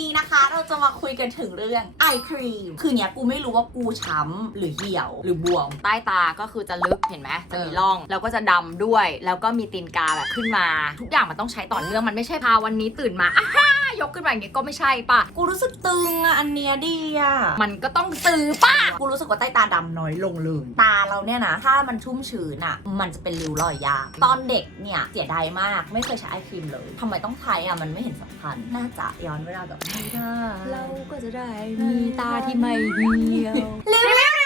นี้นะคะเราจะมาคุยกันถึงเรื่องไอครีม คือเนี้ยกูไม่รู้ว่ากูช้ำหรือเหี่ยว หรือบวม ใต้ตาก็คือจะลึกเห็นไหมจะมีเออร่อง แล้วก็จะดำด้วย แล้วก็มีตีนกาแบบขึ้นมา ทุกอย่างมันต้องใช้ต่อเนื่อง มันไม่ใช่พาวันนี้ตื่นมาอ้าฮ่า ยกขึ้นมาอย่างเงี้ยก็ไม่ใช่ป่ะ กูรู้สึกตึงอะอันเนี้ยดีอะมันก็ต้องซื้อป่ะ กูรู้สึกว่าใต้ตาดำน้อยลงเลย ตาเราเนี่ยนะ ถ้ามันชุ่มชื้นอะมันจะเป็นริ้วรอยยากตอนเด็กเนี่ยเสียดายมาก ไม่เคยใช้ไอครีมเลยทำไมต้องใช้อะมันไม่เห็นสำคัญ น่าจะย้อนเวลากลับไปได้เราก็จะได้มีตาที่ไม่เหี่ยวรีวิวรีวิ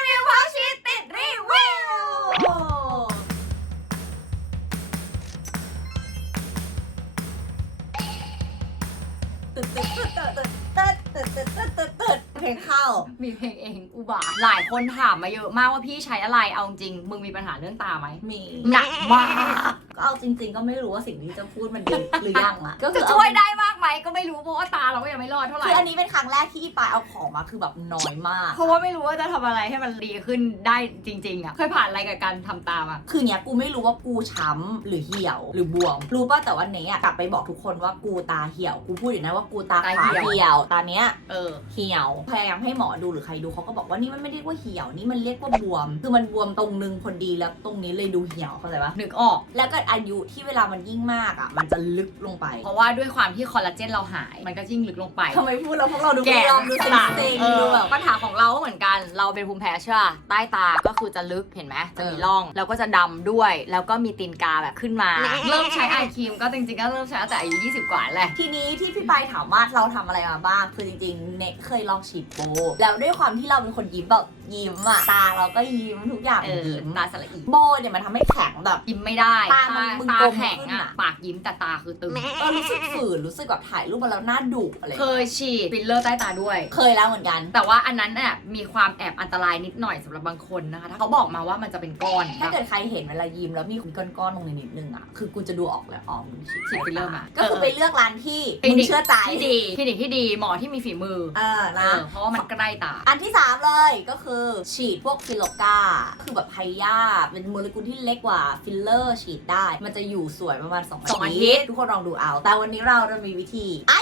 ลงเข้า มีเพลงเองอุบาทหลายคนถามมาเยอะมากว่าพี่ใช้อะไรเอาจริงมึงมีปัญหาเรื่องตาไหมมีหนักมาก ก็เอาจริง ๆ ก็ไม่รู้ว่าสิ่งที่จะพูดมันดีหรือยังอะก็คืจะอช่วยได้มากไหมก็ไม่รู้เพราะว่าตาเราก็ยังไม่รอดเท่าไหร่ คืออันนี้เป็นครั้งแรกที่อีปายเอาของมาคือแบบน้อยมาก เพราะว่าไม่รู้ว่าจะทำอะไรให้มันดีขึ้นได้จริงๆอะเคยผ่านอะไรกับการทำตามาคือเนี้ยกูไม่รู้ว่ากูช้ำหรือเหี่ยวหรือบวม รู้ป่ะแต่วันนี้อะกลับไปบอกทุกคนว่ากูตาเหี่ยว กูพูดอยู่นะว่ากูตาตาขวาเหี่ยว เหี่ยวตาเนี้ย เออ เหี่ยวพยายามให้หมอดูหรือใครดูเขาก็บอกว่านี่มันไม่เรียกว่าเหี่ยวนี่มันเรียกว่าบวม คือมันบวมตรงนึงพอดีแล้วตรงนี้เลยดูเหี่ยวเข้าใจปะนึกออก แล้วก็อายุที่เวลามันยิ่งมากอะ มันจะลึกลงไป เพราะว่าด้วยความที่คอลลาเจนเราหาย มันก็ยิ่งลึกลงไปทำไมพูดแล้วพวกเราดูแก่ไม่ยอมดูสเซ็งลาดเซ็งเอดูอแบบปัญหาของเราก็เหมือนกัน เราเป็นภูมิแพ้ใช่ป่ะใต้ตาก็คือจะลึกเห็นไหมจะมีเออร่อง แล้วก็จะดำด้วย แล้วก็มีตีนกาแบบขึ้นมา เริ่มใช้ไอครีมก็จริงๆก็เริ่มใช้ตั้งแต่อายุ20 กว่าแหละ ทีนี้ที่พี่ปายถามว่าเราทำอะไรมาบ้างคือจริงๆเน็ตเคยลองฉีดโบแล้วด้วยความที่เราเป็นคนยิ้มแบบยิ้มอะตาเราก็ยิ้มทุกอย่างเออยิ้มตาสละอีโบเนี่ยมันทำให้แข็งแบบ ยิ้มไม่ได้ตามันมึงตากลมแข็งขึ้นอะอะ ปากยิ้มแต่ตาคือตึง เออรู้สึกฝืนรู้สึกแบบถ่ายรูปมาแล้วหน้าดุอะไรเคยฉีดฟิลเลอร์ใต้ตาด้วย เคยแล้วเหมือนกัน แต่ว่าอันนั้นเนี่ยมีความแอบอันตรายนิดหน่อยสำหรับบางคนนะคะ ถ้าเขาบอกมาว่ามันจะเป็นก้อน ถ้าเกิดใครเห็นเวลายิ้มแล้วมีก้อนๆตรงนี้นิดนึงอะคือกูจะดูออกเลยอ๋อมึงฉีดฉีดฟิลเลอร์มาก็คือไปเลือกร้านที่คลิมึงนิกเชื่อใจที่ดีคลินิกที่ดีหมอที่มีฝีมือ เออเอนะอเพราะว่ามันใกล้ตา อันที่ 3 เลยก็คือฉีดพวกฟิลโลกาคือแบบไฮยาเป็นโมเลกุลที่เล็กกว่าฟิลเลอร์ฉีดได้ มันจะอยู่สวยประมาณ2สองอาอาทิทิตตย์ย์ทุกคนลองดูเอา แต่วันนี้เราจะมีวิธีไอ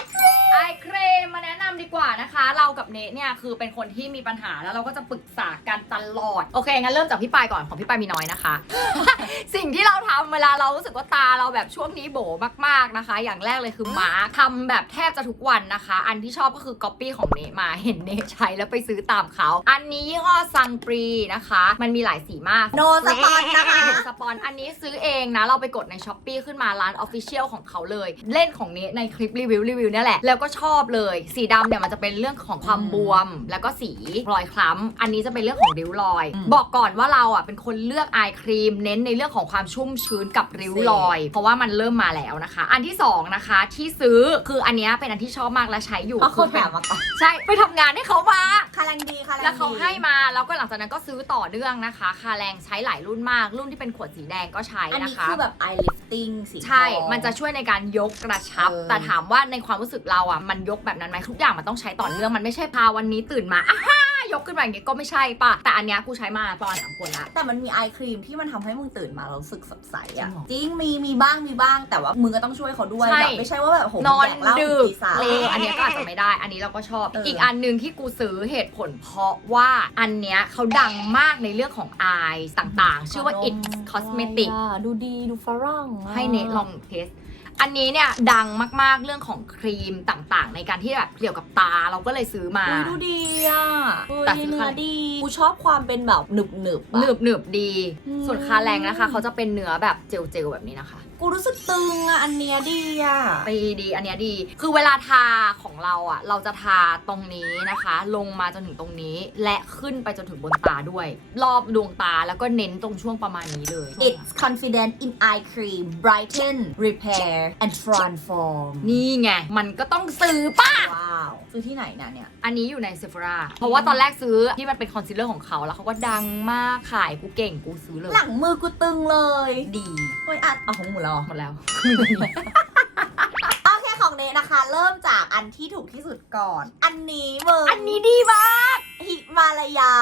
ไอเครมมาแนะนำดีกว่านะคะ เรากับเนทเนี่ยคือเป็นคนที่มีปัญหาแล้วเราก็จะปรึกษากันตลอด โอเคงั้นเริ่มจากพี่ปายก่อนของพี่ปายมีน้อยนะคะ สิ่งที่เราทำเวลาเรารู้สึกว่าตาเราแบบช่วงนี้โบมากๆนะคะ อย่างแรกเลยคือมาร์คทำแบบแทบจะทุกวันนะคะ อันที่ชอบก็คือก๊อปปี้ของเนทมาเห็นเนทใช้แล้วไปซื้อตามเขา อันนี้ยี่ห้อซังปรีนะคะ มันมีหลายสีมากโนสปอนนะคะหสปอนอันนี้ซื้อเองนะเราไปกดในช้อปปีขึ้นมาร้านออฟฟิเชียลของเขาเลย เล่นของนี้ในคลิปรีวิวรีวิวเนี่ยแหละแล้วก็ชอบเลย สีดำเนี่ยมันจะเป็นเรื่องของความอืมบวม แล้วก็สีรอยคล้ำอันนี้จะเป็นเรื่องของริ้วรอยอืมบอกก่อนว่าเราอะเป็นคนเลือกอายครีม เน้นในเรื่องของความชุ่มชื้นกับริ้วรอย เพราะว่ามันเริ่มมาแล้วนะคะ อันที่สองนะคะที่ซื้อคืออันเนี้ยเป็นอันที่ชอบมากและใช้อยู่เพราะเขาคือแถเป็นมมาก่อนใช่ไปทำงานให้เขามาคาแรงดีคาแรงดีแล้วเขาให้มาแล้วก็หลังจากนั้นก็ซื้อต่อเนื่องนะคะ คาแรงใช้หลายรุ่นมาก รุ่นที่เป็นขวดสีแดงก็ใช้อันนะนี้คะคือแบบ eye lifting สีทองใช่ มันจะช่วยในการยกกระชับเออแต่ถามว่าในความรู้สึกเราอะมันยกแบบนั้นไหมทุกอย่างมันต้องใช้ต่อเนื่องมันไม่ใช่พาวันนี้ตื่นมาอ้าฮ่ายกขึ้นมาอย่างเงี้ยก็ไม่ใช่ป่ะ แต่อันเนี้ยกูใช้มาประมาณสามขวดละ แต่มันมีไอครีมที่มันทำให้มึงตื่นมาแล้วรู้สึกสดใสอะจริงเหรอจริงมีมีบ้างมีบ้างแต่ว่ามึงก็ต้องช่วยเขาด้วยใช่ แบบไม่ใช่ว่าแบบโหนอนแดกเหล้าดึถึงกตีสามเอออันเนี้ยก็อาจจะไม่ได้ อันนี้เราก็ชอบเอออีอีกอันหนึ่งที่กูซื้อเหตุผลเพราะว่าอันเนี้ยเขาดังมากในเรื่องของ eyes ต่างๆ ชื่อว่า It's Cosmetic ดูดีดูฝรั่งอะให้เนทลองเทส อันนี้เนี่ยดังมากๆเรื่องของครีมต่างๆ ในการที่แบบเกี่ยวกับตาเราก็เลยซื้อมา อุ๊ยดูดีอะแต่แต่ซื้อเนื้อค่ะดีกูชอบความเป็นแบบหนึบหนึบๆอะ หนึบหนึบๆดี อืม ส่วนคาแรงนะคะ เขาจะเป็นเนื้อแบบเจลเจลๆแบบนี้นะคะ กูรู้สึกตึงอะอันเนี้ยดีอะดีดีอันเนี้ยดี คือเวลาทาของเราอะเราจะทาตรงนี้นะคะ ลงมาจนถึงตรงนี้ และขึ้นไปจนถึงบนตาด้วย รอบดวงตาแล้วก็เน้นตรงช่วงประมาณนี้เลย It's confident in eye cream brighten repair and transform นี่ไง มันก็ต้องซื้อป่ะ ว้าวซื้อที่ไหนนะเนี่ย อันนี้อยู่ในเซฟ h ราเพราะว่าตอนแรกซื้อที่มันเป็นคอนซีลเลอร์ของเขาแล้วเขาก็ดังมากขายกูเก่งกูซื้อเลย หลังมือกูตึงเลยดีเฮ้ยอะเอาของหมูแล้วเหรอหมดแล้ว โอเคของเนทนะคะ เริ่มจากอันที่ถูกที่สุดก่อน อันนี้มึงอันนี้ดีมากฮิ มมาลายา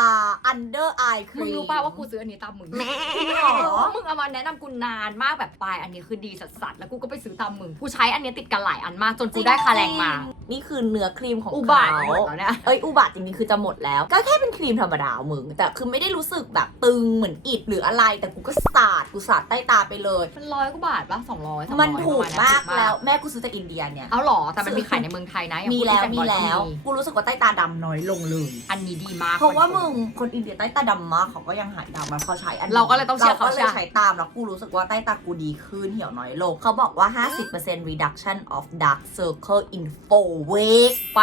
under eye มึง cream รู้ป่าว่ากูซื้ออันนี้ตามมึงจริงเหรอมึงเอามาแนะนำกูนานมากแบบปลายอันนี้คือดีสัสๆแล้วกูก็ไปซื้อตามมึงกูใช้อันนี้ติดกันหลายอันมากจนกูได้คาแรงมา นี่คือเนื้อครีมของอุบาทเขาหมดแล้วเนี่ย เอ้ยอุบาทจริงๆคือจะหมดแล้ว ก็แค่เป็นครีมธรรมดามึง แต่คือไม่ได้รู้สึกแบบตึงเหมือนอิดหรืออะไร แต่กูก็สาดกูสาดใต้ตาไปเลย มันร้อยกว่าบาทปะสองร้อยมันถูกมากแล้วแม่กูซื้อจากอินเดียเนี่ย เอาหรอแต่มันมีขายในเมืองไทยนะอย่างมีพกแล้วที่มีฟนบอยแล้วก็มีกูรู้สึกว่าใต้ตาดำน้อยลงเลย อันนี้ดีมากเพราะว่ามึงคนอินเดียใต้ตาดำมากเขาก็ยังหายดำมันเขาใช้อันนี้เราก็เลยต้องเชื่อเราก็เลยเขาใช่ใช้ตามแล้วกูรู้สึกว่าใต้ตากูดีขึ้นเหี่ยวน้อยลงเขาบอกว่า 50% reduction of dark circle in 4 weeks ไป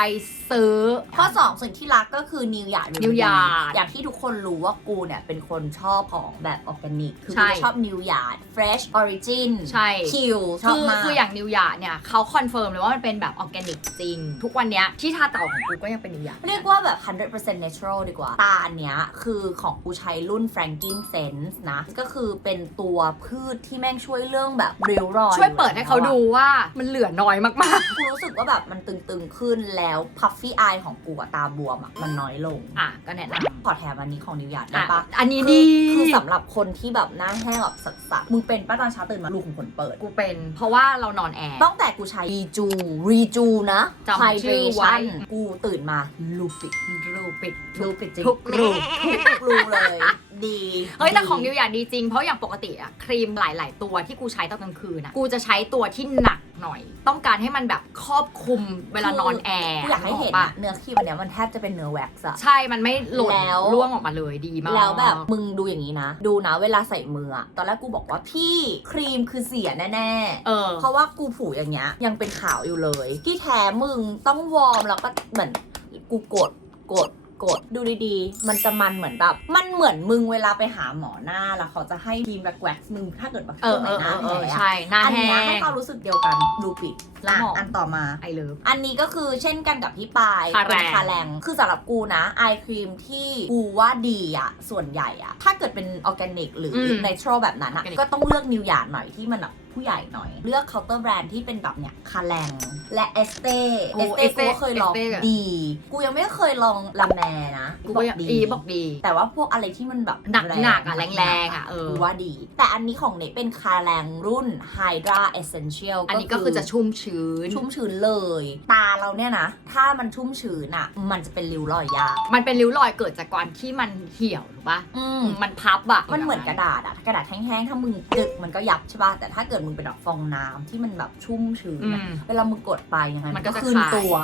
ซื้อ ข้อ 2 สิ่งที่รักก็คือนิวยาร์ด New Yard อย่างที่ทุกคนรู้ว่ากูเนี่ย เป็นคนชอบของแบบออร์แกนิก คือใช่ กูชอบนิวยาร์ด fresh origin ใช่ คิวชอบคือมาก คืออย่างนิวยาร์เนี่ยเขาคอนเฟิร์มเลยว่ามันเป็นแบบออร์แกนิกจริง ทุกวันเนี้ยที่ทาเต่าของกูก็ยังเป็นนิวยาร์เรียกว่าแบบ 100% natural ดีกว่า ตาอันเนี้ยคือของกูใช้รุ่น frankincense นะ ก็คือเป็นตัวพืชที่แม่งช่วยเรื่องแบบริ้วรอยช่วยเปิดให้เขาดูว่ามันเหลือน้อยมากกูรู้สึกว่าแบบมันตึงๆขึ้นแล้ว puffy eye ของกูอะตาบวมอะมันน้อยลงๆอะก็แนะนำขอแถมอันนี้ของนิวยาร์ดได้อะปะอันนี้คือดีคือสำหรับคนที่แบบหน้าแห้งแบบสัสๆมึงเป็นป้าตอนเช้าตื่นมาลูกของคนเปิด กูเป็น เพราะว่าเรานอนแอร์ตั้งแต่กูใช้รีจูรีจูนะจำชื่อไว้ Hydration กูตื่นมาลูปิดรูปิดลูปิดจริงทุกรูทุกรูเลย ดีเฮ้ยแต่ดีของนิวอย่างดีจริง เพราะอย่างปกติอะครีมหลาย ๆ ตัวที่กูใช้ตอนกลางคืนอะกูจะใช้ตัวที่หนักหน่อย ต้องการให้มันแบบครอบคลุมเวลานอนแอร์กูอยากให้เห็นกปะอะเนื้อครีมอันเนี้ยมันแทบจะเป็นเนื้อแว็กซ์อะใช่มันไม่หล่นแล้วร่วงออกมาเลยดีมากแล้วแบบมึงดูอย่างนี้นะ ดูนะเวลาใส่มืออะตอนแรกกูบอกว่าพี่ครีมคือเสียแน่เออๆเพราะว่ากูผูอย่างเงี้ยยังเป็นขาวอยู่เลย ที่แท้มึงต้องวอร์มแล้วก็เหมือนกูกดกด กดดูดีๆ มันจะมันเหมือนแบบมันเหมือนมึงเวลาไปหาหมอหน้าแล้วเขาจะให้ครีมแบบแว็กซ์มึงถ้าเกิดแบบเออไหเอนอหเอน้าอเอแผลออะใช่หน้าอันแห้เนี้ยให้ง ความรู้สึกเดียวกันดูปิด แล้วหอมอะอันต่อมา ไอเลิฟ อันนี้ก็คือเช่นกันกับพี่ปายคาแรง เป็นคาแรง คือสำหรับกูนะไอครีมที่กูว่าดีอะส่วนใหญ่อะถ้าเกิดเป็นออร์แกนิกหรืออมในทรแบบนั้นอะ organic ก็ต้องเลือกนิวยาร์ดหน่อยที่มันแบบผู้ใหญ่หน่อย เลือกเคาน์เตอร์แบรนด์ที่เป็นแบบเนี่ยคาแรงและเอสเต้โอ้เอสเต้ Estee กูก็เคยลอง Estee อะ ดี กูยังไม่เคยลองลาแมนะกูก็ยังอีบอกดี แต่ว่าพวกอะไรที่มันแบบหนักแหนักอะแรงๆอะเออ กูว่าดี แต่อันนี้ของเนเป็นคาแรงรุ่น Hydra Essential อันนี้ก็คือจะชุ่มชื้น ชุ่มชื้นเลย ตาเราเนี่ยนะ ถ้ามันชุ่มชื้นอะมันจะเป็นริ้วรอยยาก มันเป็นริ้วรอยเกิดจากการที่มันเหี่ยวถูกปะอืม มันพับอะมันเหมือนกระดาษอะกระดาษแห้งๆ ถ้ามึงดึกมันก็ยับใช่ป่ะ แต่ถ้าเกิดมึงเป็นแบบฟองน้ำที่มันแบบชุ่มชื้นอือะม เวลามึงกดไปยังไงมันก็จะคืนคลาย ตัว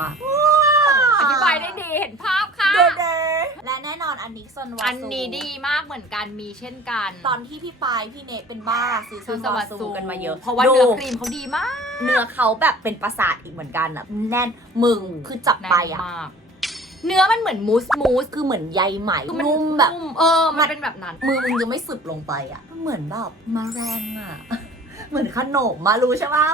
อธิบายได้ดีเห็นภาพค่ะ เด้ และแน่นอนอันนี้ซอนวาซูอันนี้ดีมากเหมือนกันมีเช่นกัน ตอนที่พี่ปายพี่เนทเป็นบ้าซื้อซซื้ออนสวัวาสซูซูกันมาเยอะ เพราะว่าดูเนื้อครีมเขาดีมาก เนื้อเขาแบบเป็นประสาทอีกเหมือนกันอะแน่นมึงคือจับไปอะแน่นมากเนื้อมันเหมือนมูสมูสคือเหมือนใยไหมคือมันนุ่มแบบนุ่มเออ มันเป็นแบบนั้น มือมึงยังไม่สึบลงไปอะเหมือนแบบมาแรงอะ เหมือนขนมมารู้ใช่ปะ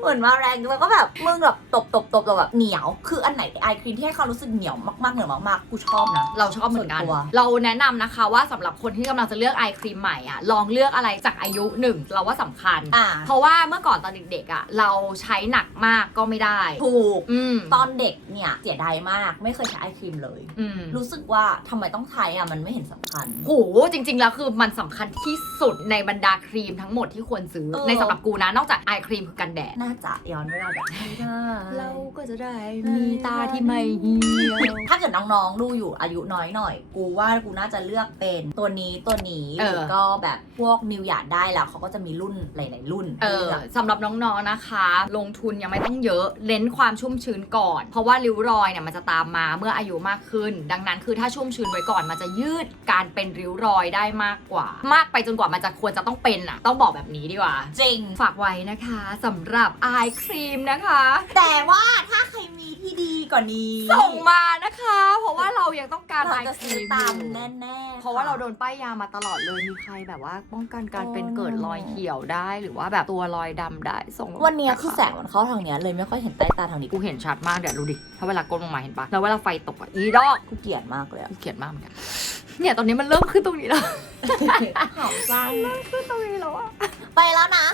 เหมือนมาแรงแล้วก็แบบมึงแบบตบตบตบตบแบบเหนียว คืออันไหนไอครีมที่ให้เขารู้สึกเหนียวมากๆเหนียวมากๆกูชอบนะเราชอบเหมือนกันส่วนตัวเราแนะนำนะคะว่าสำหรับคนที่กำลังจะเลือกไอครีมใหม่อะลองเลือกอะไรจากอายุหนึ่งเราว่าสำคัญอ่าเพราะว่าเมื่อก่อนตอนเด็กๆอะเราใช้หนักมากก็ไม่ได้ ถูกอืมตอนเด็กเนี่ยเสียดายมากไม่เคยใช้ไอครีมเลยอืมรู้สึกว่าทำไมต้องใช้อะมันไม่เห็นสำคัญโหจริง ๆ แล้วคือมันสำคัญที่สุดในบรรดาครีมทั้งหมดที่ควรซื้อเออในสำหรับกูนะนอกจากไอครีมคือกันแดดน่าจะย้อนเวลาแบบไม่ได้เราก็จะได้มีตาที่ไม่เหี่ยวถ้าเกิดน้องๆดูอยู่อายุน้อยหน่อย กูว่ากูน่าจะเลือกเป็นตัวนี้ตัวนี้เอหอรือก็แบบพวกนิวยาร์ดได้แล้วเขาก็จะมีรุ่นหลายๆรุ่นเออลืก สำหรับน้องๆนะคะ ลงทุนยังไม่ต้องเยอะเน้นความชุ่มชื้นก่อน เพราะว่าริ้วรอยเนี่ยมันจะตามมาเมื่ออายุมากขึ้น ดังนั้นคือถ้าชุ่มชื้นไว้ก่อนมันจะยืดการเป็นริ้วรอยได้มากกว่า มากไปจนกว่ามันจะควรจะต้องเป็นอะ ต้องบอกแบบนี้ดีกว่า จริง ฝากไว้นะคะสำหรับไอครีมนะคะ แต่ว่าถ้าใครมีที่ดีกว่านี้ส่งมานะคะ เพราะว่าเรายังต้องการเราไอจะคซื้รีอมตามอยู่แน่ๆเพราะว่าเราโดค่นป้ายยามาตลอดเลยมีใครแบบว่าป้องกันการเป็นโอ้เกิดรอยเหี่ยวได้ หรือว่าแบบตัวรอยดำได้ส่งมาวันเนี้ยคือแสงมันเข้าทางเนี้ยเลยไม่ค่อยเห็นใต้ตาทางนี้กูเห็นชัดมากเดี๋ยวดูดิถ้าเวลาก้มลงมาเห็นปะแล้วเวลาไฟตกอะอีดอกกูเกลียดมากเลยอะกูเกลียดมากเหมือนกันเนี่ยตอนนี้มันเริ่มขึ้นตรงนี้แล้ว หอมจัง ขึ้นตรงนี้แล้วอะไปแล้วนะ